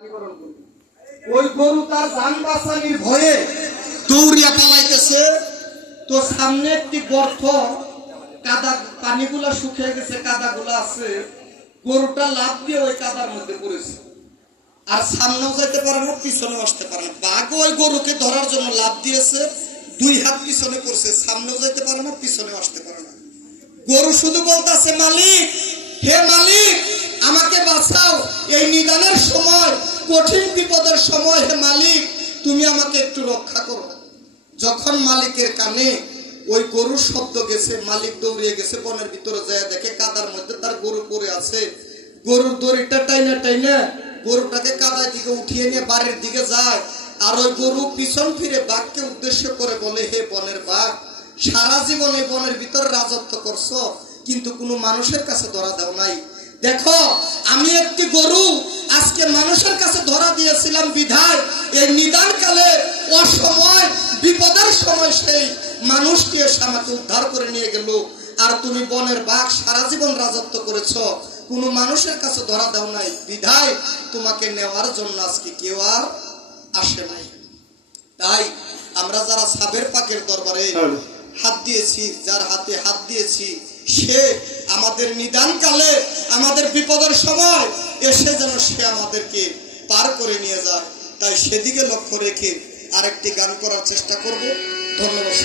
ওই গরু তার জান বাঁচানির ভয়ে দৌড়িয়া পালাইতেছে। তো সামনে একটি গর্ত, কাদা, পানিগুলা শুকিয়ে গেছে, কাদাগুলা আছে। গরুটা লাফ দিয়ে ওই কাদার মধ্যে পড়েছে, আর সামনেও যেতে পারে না, পিছনেও আসতে পারে না। বাঘ ওই গরুকে ধরার জন্য লাফ দিয়েছে, দুই হাত পিছনে করছে, সামনেও যেতে পারে না, পিছনেও আসতে পারে না। গরু শুধু বলতেছে, মালিক, হে মালিক, আমাকে বাঁচাও, এই নিদানের সময়, কঠিন বিপদের সময়, হে মালিক, তুমি আমাকে একটু রক্ষা করো। যখন মালিকের কানে ওই গরুর শব্দ গেছে, মালিক দৌড়িয়ে গেছে, বনের ভিতরে যায়, দেখে কাদার মধ্যে তার গরু পড়ে আছে। গরুর দড়িটা টাইনা টাইনা গরুটাকে কাদার দিকে উঠিয়ে নিয়ে বাড়ির দিকে যায়। আর ওই গরু পিছন ফিরে বাঘকে উদ্দেশ্য করে বলে, হে বনের বাঘ, সারা জীবন এই বনের ভিতরে রাজত্ব করছো, কিন্তু কোনো মানুষের কাছে ধরা দাও নাই। দেখো, আমি একটি গরু আজকে মানুষের কাছে ধরা দিয়েছিলাম বিধায় এই নিদান কালে, অসময়, বিপদের সময় সেই মানুষটি এসে আমাকে উদ্ধার করে নিয়ে গেল। আর তুমি বনের বাঘ, সারা জীবন রাজত্ব করেছ, কোনো মানুষের কাছে ধরা দাও নাই বিধায় তোমাকে নেওয়ার জন্য আজকে কেউ আর আসে নাই। তাই আমরা যারা সাবের পাকের দরবারে হাত দিয়েছি, যার হাতে হাত দিয়েছি, সে আমাদের নিদান কালে, আমাদের বিপদের সময় এসে যেন সে আমাদেরকে পার করে নিয়ে যায়। তাই সেদিকে লক্ষ্য রেখে আরেকটি গান করার চেষ্টা করব। ধন্যবাদ।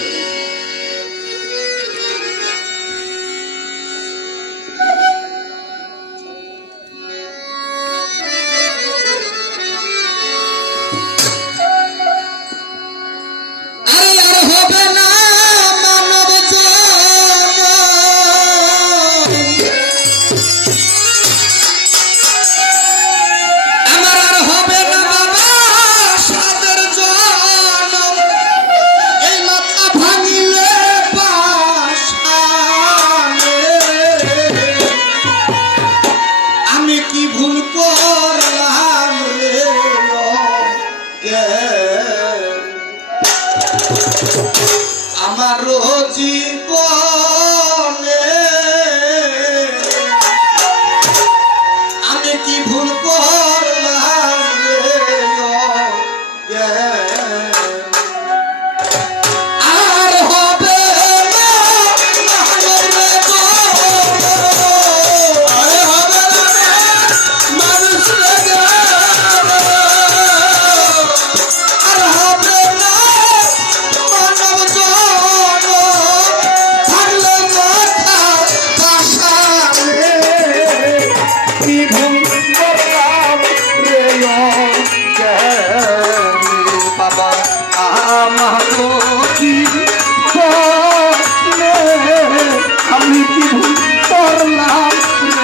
আমারও জীবনে আমি কি ভুল করলাম রে, আর হবে না মানুষ রে, আর হবে না মানব জনম, থাকলে মাথা পাশানে কি ভুল করলাম রে বাবা, আমারও জীবনে আমি কি ভুল করলাম রে,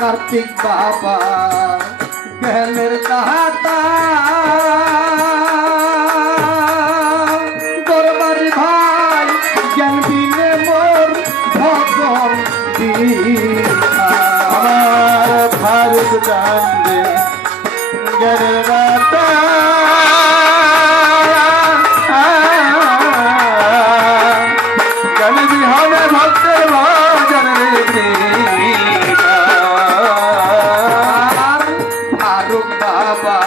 কার্তিক বাবা জ্ঞানের দাতা, দরবারি ভাই জ্ঞান বিনে মোর ভগবান আমার ভারত চান্দে জ্ঞানের দাতা, জ্ঞান বিহনে ভক্তের ভজন রে বাবা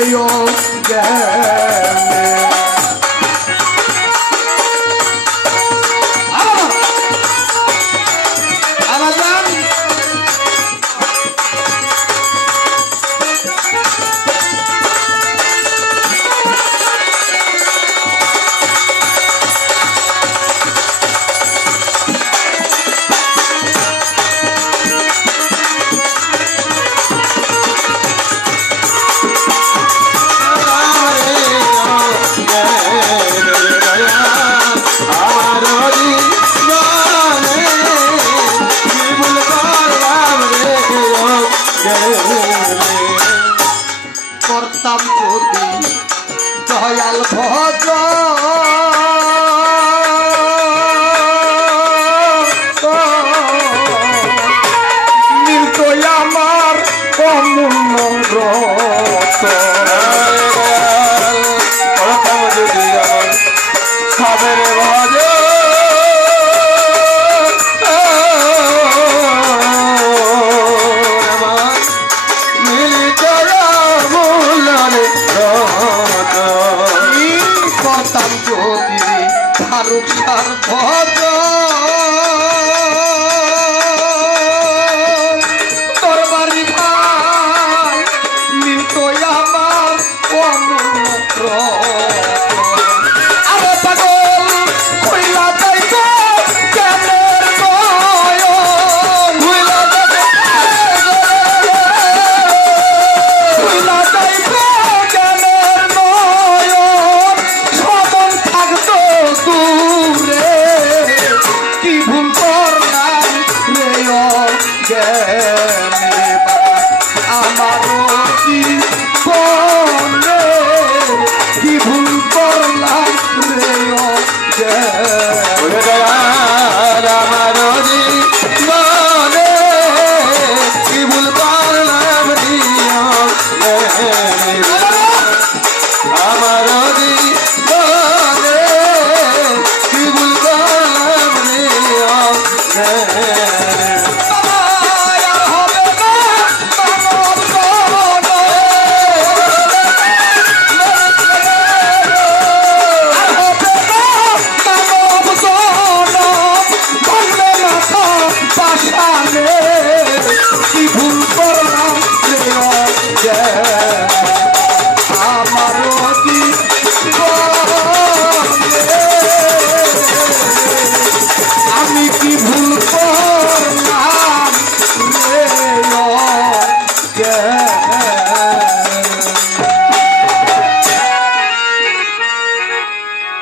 ও জ্ঞানে। করতাম যদি দয়াল ভজ মিলতো আমার অমূল্য রতন যদি আমার খাবের ভজ করতাম যদি ফারুক সার ভজ তোর বাড়ি ভাই মিলতো আমার অমূল্য আরে পাগল কইলা যাইতো কেমন নয়ন কইলা যাইতো কেমন নয়ন সমন থাকতো দূরে কি ভুল করলাম রে ও জ্ঞানী বাবা আমার